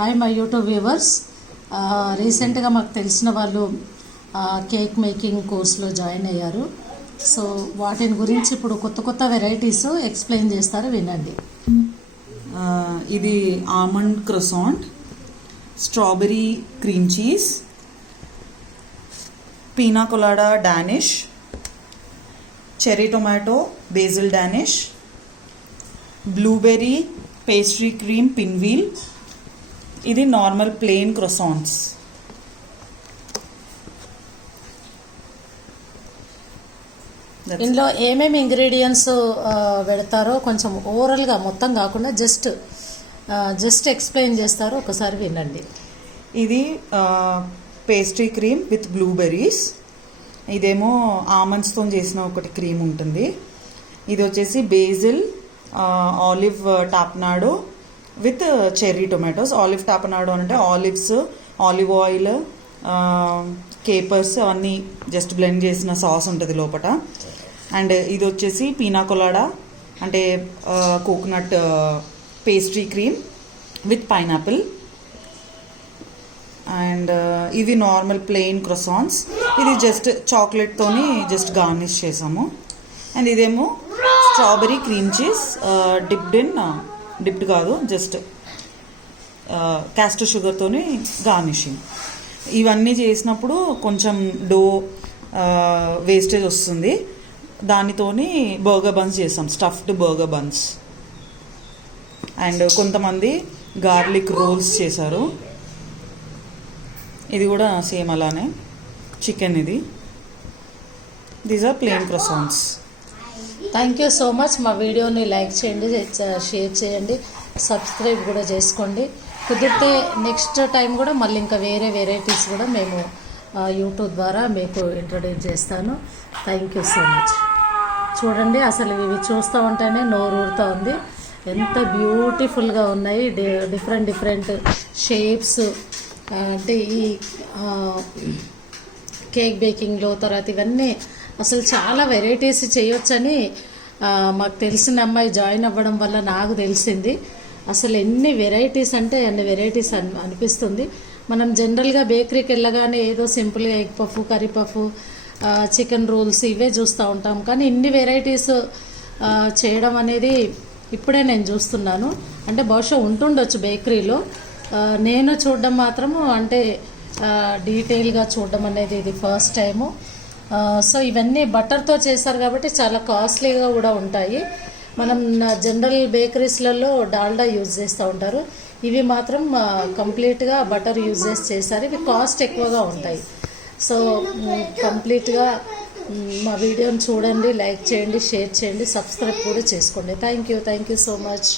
Hi my YouTube viewers. రీసెంట్గా మాకు తెలిసిన వాళ్ళు కేక్ మేకింగ్ కోర్స్లో జాయిన్ అయ్యారు. సో వాటిని గురించి ఇప్పుడు కొత్త కొత్త వెరైటీస్ ఎక్స్ప్లెయిన్ చేస్తారు, వినండి. ఇది almond croissant, strawberry cream cheese, pina colada Danish, cherry tomato basil Danish, blueberry pastry cream pinwheel. ఇది నార్మల్ ప్లెయిన్ క్రోసాంట్స్. ఇందులో ఏమేమి ఇంగ్రీడియంట్స్ పెడతారో కొంచెం ఓవరాల్గా మొత్తం కాకుండా జస్ట్ ఎక్స్ప్లెయిన్ చేస్తారో ఒకసారి వినండి. ఇది పేస్ట్రీ క్రీమ్ విత్ బ్లూబెర్రీస్. ఇదేమో ఆల్మండ్స్తో చేసిన ఒకటి క్రీమ్ ఉంటుంది. ఇది వచ్చేసి basil olive tapenade with cherry tomatoes. Olive tapenade అంటే ఆలివ్స్, ఆలివ్ ఆయిల్, కేపర్స్ అవన్నీ జస్ట్ బ్లెండ్ చేసిన సాస్ ఉంటుంది లోపల. అండ్ ఇది వచ్చేసి పీనా కొలాడా అంటే coconut pastry cream with pineapple. And ఇవి నార్మల్ ప్లెయిన్ క్రోసాన్స్. ఇది జస్ట్ చాక్లెట్తోని జస్ట్ గార్నిష్ చేసాము. అండ్ ఇదేమో స్ట్రాబెరీ క్రీమ్ చీజ్ డిప్డ్ కాదు, జస్ట్ క్యాస్టర్ షుగర్తోని గార్నిషింగ్. ఇవన్నీ చేసినప్పుడు కొంచెం డో వేస్టేజ్ వస్తుంది. దానితోని బర్గర్ బన్స్ చేస్తాం, స్టఫ్డ్ బర్గర్ బన్స్. అండ్ కొంతమంది గార్లిక్ రోల్స్ చేశారు. ఇది కూడా సేమ్ అలానే చికెన్. ఇది these are plain croissants. Thank you so much. మా వీడియోని లైక్ చేయండి, షేర్ చేయండి, సబ్స్క్రైబ్ కూడా చేసుకోండి. కుదిరితే నెక్స్ట్ టైం కూడా మళ్ళీ ఇంకా వేరే వెరైటీస్ కూడా మేము యూట్యూబ్ ద్వారా మీకు ఇంట్రొడ్యూస్ చేస్తాను. Thank you so much. చూడండి, అసలు ఇవి చూస్తూ ఉంటేనే నోరు ఊరుతూ ఉంది. ఎంత బ్యూటిఫుల్గా ఉన్నాయి, డిఫరెంట్ షేప్స్. అంటే ఈ కేక్ బేకింగ్లో తర్వాత ఇవన్నీ అసలు చాలా వెరైటీస్ చేయొచ్చని మాకు తెలిసిన అమ్మాయి జాయిన్ అవ్వడం వల్ల నాకు తెలిసింది. అసలు ఎన్ని వెరైటీస్ అంటే అన్ని వెరైటీస్ అనిపిస్తుంది. మనం జనరల్గా బేకరీకి వెళ్ళగానే ఏదో సింపుల్గా egg puff, curry puff, chicken roles ఇవే చూస్తూ ఉంటాం. కానీ ఇన్ని వెరైటీస్ చేయడం అనేది ఇప్పుడే నేను చూస్తున్నాను. అంటే బహుశా ఉంటుండొచ్చు బేకరీలో, నేను చూడడం మాత్రము అంటే డీటెయిల్గా చూడడం అనేది ఇది ఫస్ట్ టైము. సో ఇవన్నీ బటర్తో చేస్తారు కాబట్టి చాలా కాస్ట్లీగా కూడా ఉంటాయి. మనం జనరల్ బేకరీస్లలో డాల్డా యూజ్ చేస్తూ ఉంటారు. ఇవి మాత్రం కంప్లీట్గా బటర్ యూజ్ చేస్తారు. ఇవి కాస్ట్ ఎక్కువగా ఉంటాయి. సో కంప్లీట్గా మా వీడియోని చూడండి, లైక్ చేయండి, షేర్ చేయండి, సబ్స్క్రైబ్ కూడా చేసుకోండి. Thank you so much.